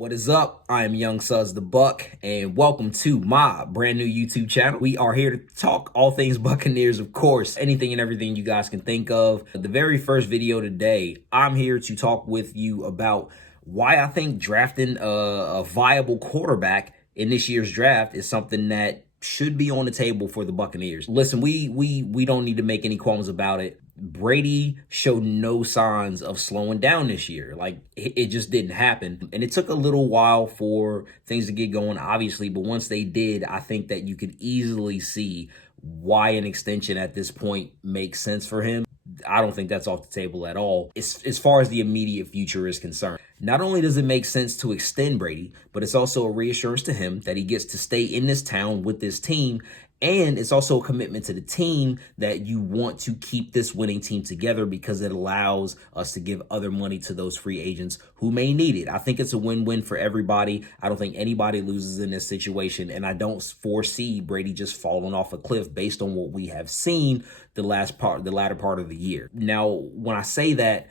What is up? I am Young Suds the Buck, and welcome to my brand new YouTube channel. We are here to talk all things Buccaneers, of course, anything and everything you guys can think of. The very first video today, I'm here to talk with you about why I think drafting a viable quarterback in this year's draft is something that should be on the table for the Buccaneers. Listen, we don't need to make any qualms about it. Brady showed no signs of slowing down this year. Like, it just didn't happen. And it took a little while for things to get going, obviously. But once they did, I think that you could easily see why an extension at this point makes sense for him. I don't think that's off the table at all as far as the immediate future is concerned. Not only does it make sense to extend Brady, but it's also a reassurance to him that he gets to stay in this town with this team. And it's also a commitment to the team that you want to keep this winning team together because it allows us to give other money to those free agents who may need it. I think it's a win-win for everybody. I don't think anybody loses in this situation. And I don't foresee Brady just falling off a cliff based on what we have seen the latter part of the year. Now, when I say that,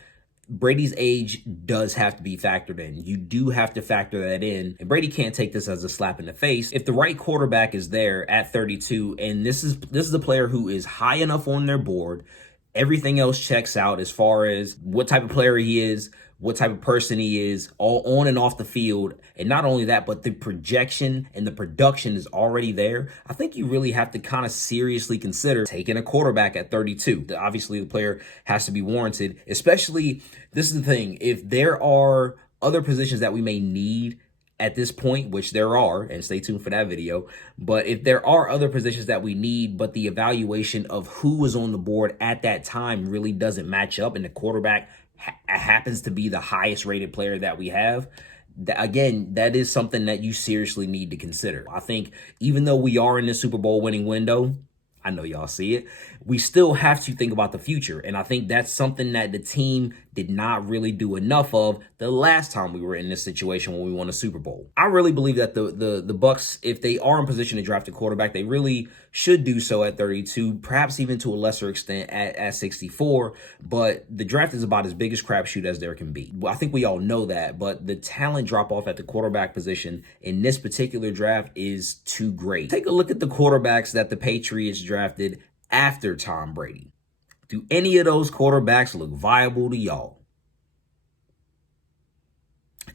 Brady's age does have to be factored in. You do have to factor that in. And Brady can't take this as a slap in the face. If the right quarterback is there at 32, and this is a player who is high enough on their board, everything else checks out as far as what type of player he is, what type of person he is, all on and off the field. And not only that, but the projection and the production is already there. I think you really have to kind of seriously consider taking a quarterback at 32. Obviously, the player has to be warranted, especially, this is the thing, if there are other positions that we may need at this point, which there are, and stay tuned for that video. But if there are other positions that we need, but the evaluation of who was on the board at that time really doesn't match up, and the quarterback happens to be the highest rated player that we have, again, that is something that you seriously need to consider. I think even though we are in the Super Bowl winning window, I know y'all see it, we still have to think about the future. And I think that's something that the team did not really do enough of the last time we were in this situation when we won a Super Bowl. I really believe that the Bucs, if they are in position to draft a quarterback, they really should do so at 32, perhaps even to a lesser extent at 64. But the draft is about as big as crapshoot as there can be. I think we all know that, but the talent drop off at the quarterback position in this particular draft is too great. Take a look at the quarterbacks that the Patriots drafted after Tom Brady. Do any of those quarterbacks look viable to y'all?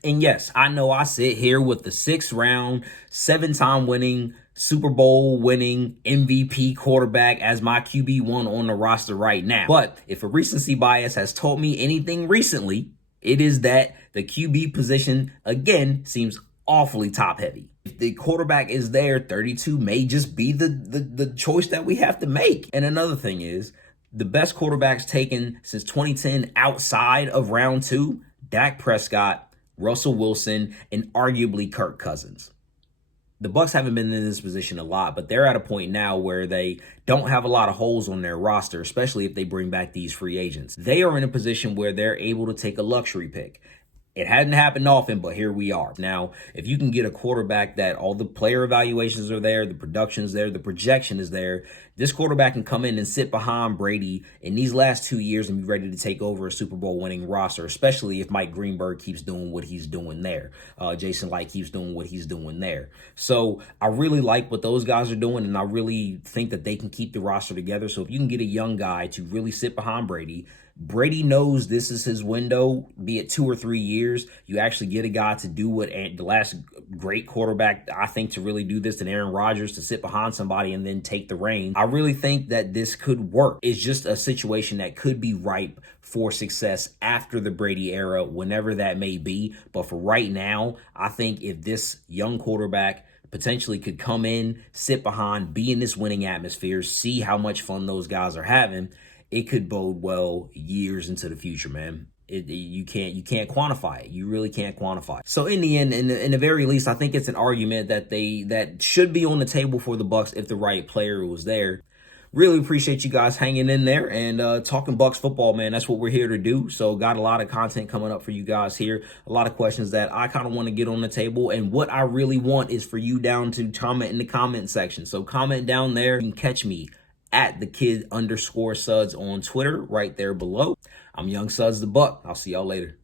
And yes, I know I sit here with the 6th round, 7-time winning, Super Bowl winning MVP quarterback as my QB1 on the roster right now. But if a recency bias has told me anything recently, it is that the QB position, again, seems awfully top heavy. If the quarterback is there, 32 may just be the choice that we have to make. And another thing is, the best quarterbacks taken since 2010 outside of round 2, Dak Prescott, Russell Wilson, and arguably Kirk Cousins. The Bucs haven't been in this position a lot, but they're at a point now where they don't have a lot of holes on their roster, especially if they bring back these free agents. They are in a position where they're able to take a luxury pick. It hadn't happened often, but here we are. Now, if you can get a quarterback that all the player evaluations are there, the production's there, the projection is there, this quarterback can come in and sit behind Brady in these last 2 years and be ready to take over a Super Bowl winning roster, especially if Mike Greenberg keeps doing what he's doing there. Jason Light keeps doing what he's doing there. So I really like what those guys are doing, and I really think that they can keep the roster together. So if you can get a young guy to really sit behind Brady, Brady knows this is his window, be it 2 or 3 years. You actually get a guy to do what the last great quarterback, I think, to really do this, and Aaron Rodgers, to sit behind somebody and then take the reins. I really think that this could work. It's just a situation that could be ripe for success after the Brady era, whenever that may be. But for right now, I think if this young quarterback potentially could come in, sit behind, be in this winning atmosphere, see how much fun those guys are having, it could bode well years into the future, man. You can't quantify it. You really can't quantify it. So in the end, in the very least, I think it's an argument that should be on the table for the Bucs if the right player was there. Really appreciate you guys hanging in there and talking Bucs football, man. That's what we're here to do. So got a lot of content coming up for you guys here. A lot of questions that I kind of want to get on the table. And what I really want is for you down to comment in the comment section. So comment down there. You can catch me at @thekid_suds on Twitter right there below. I'm Young Suds the Buck. I'll see y'all later.